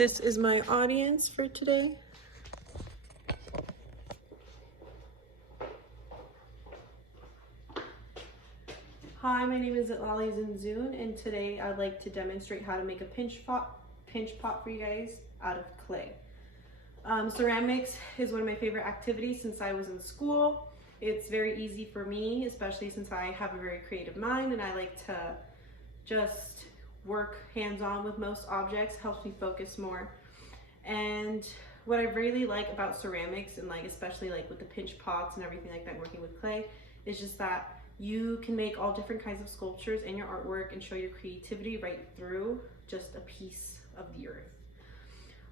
This is my audience for today. Hi, my name is Lali Zinzun, and today I'd like to demonstrate how to make a pinch pot for you guys out of clay. Ceramics is one of my favorite activities since I was in school. It's very easy for me, especially since I have a very creative mind and I like to just work hands-on with most objects. Helps me focus more. And what I really like about ceramics, and especially with the pinch pots and everything like that, working with clay, is just that you can make all different kinds of sculptures in your artwork and show your creativity right through just a piece of the earth.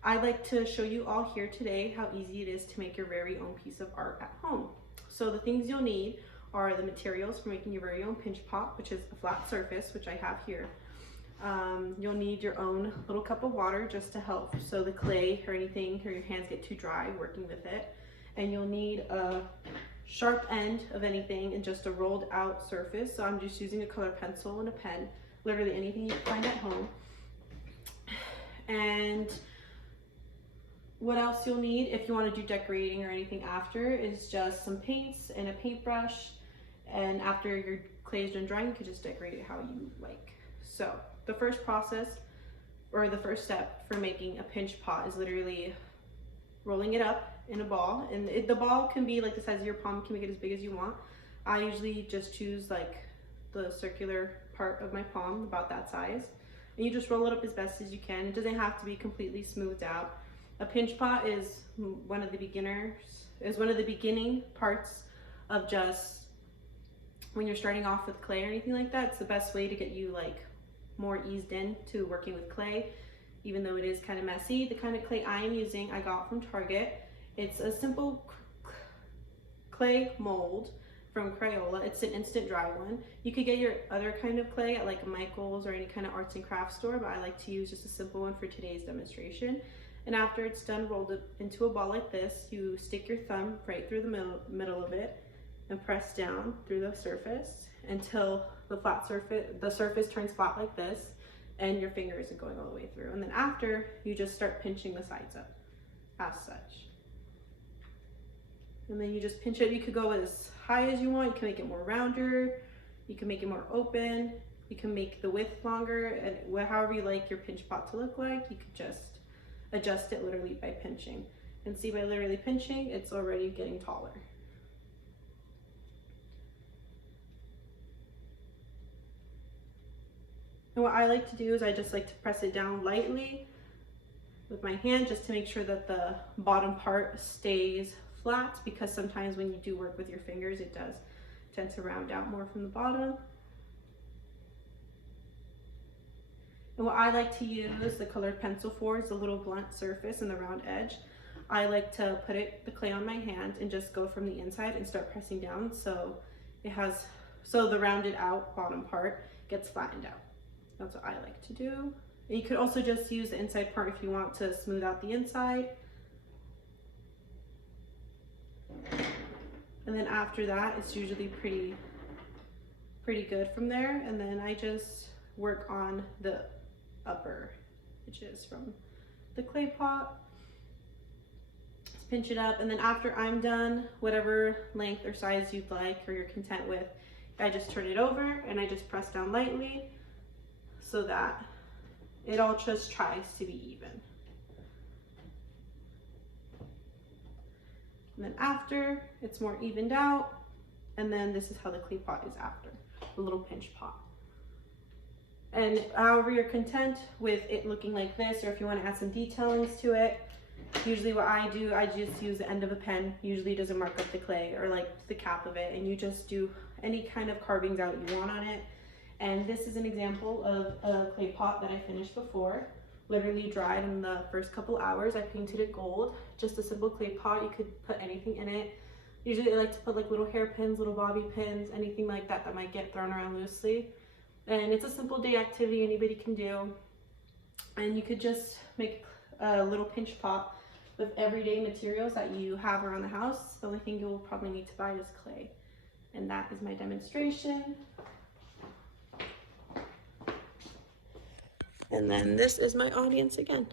I'd like to show you all here today how easy it is to make your very own piece of art at home. So the things you'll need are the materials for making your very own pinch pot, which is a flat surface, which I have here. You'll need your own little cup of water just to help so the clay or anything or your hands get too dry working with it. And you'll need a sharp end of anything and just a rolled out surface. So I'm just using a colored pencil and a pen, literally anything you can find at home. And what else you'll need if you want to do decorating or anything after is just some paints and a paintbrush. And after your clay is done drying, you can just decorate it how you like. So the first process, or the first step for making a pinch pot, is literally rolling it up in a ball, and the ball can be like the size of your palm. You can make it as big as you want. I usually just choose the circular part of my palm, about that size, and you just roll it up as best as you can. It doesn't have to be completely smoothed out. A pinch pot is one of the beginning parts of just when you're starting off with clay or anything like that. It's the best way to get you more eased in to working with clay, even though it is kind of messy. The kind of clay I am using, I got from Target. It's a simple clay mold from Crayola. It's an instant dry one. You could get your other kind of clay at Michael's or any kind of arts and crafts store, but I like to use just a simple one for today's demonstration. And after it's done, rolled it into a ball like this, you stick your thumb right through the middle of it and press down through the surface until the surface turns flat like this, and your finger isn't going all the way through. And then after, you just start pinching the sides up as such. And then you just pinch it. You could go as high as you want. You can make it more rounder. You can make it more open. You can make the width longer, and however you like your pinch pot to look like. You could just adjust it literally by pinching. And see, by literally pinching, it's already getting taller. And what I like to do is I just like to press it down lightly with my hand just to make sure that the bottom part stays flat, because sometimes when you do work with your fingers, it does tend to round out more from the bottom. And what I like to use the colored pencil for is the little blunt surface and the round edge. I like to put the clay on my hand and just go from the inside and start pressing down so the rounded out bottom part gets flattened out. That's what I like to do. And you could also just use the inside part if you want to smooth out the inside. And then after that, it's usually pretty good from there. And then I just work on the upper edges from the clay pot. Just pinch it up, and then after I'm done, whatever length or size you'd like or you're content with, I just turn it over and I just press down lightly so that it all just tries to be even. And then after it's more evened out, and then this is how the clay pot is after, the little pinch pot. And however you're content with it looking like this, or if you want to add some detailings to it, usually what I do, I just use the end of a pen. Usually it doesn't mark up the clay or the cap of it, and you just do any kind of carvings out you want on it. And this is an example of a clay pot that I finished before. Literally dried in the first couple hours. I painted it gold. Just a simple clay pot. You could put anything in it. Usually I like to put little hairpins, little bobby pins, anything like that that might get thrown around loosely. And it's a simple day activity anybody can do. And you could just make a little pinch pot with everyday materials that you have around the house. The only thing you'll probably need to buy is clay. And that is my demonstration. And then this is my audience again.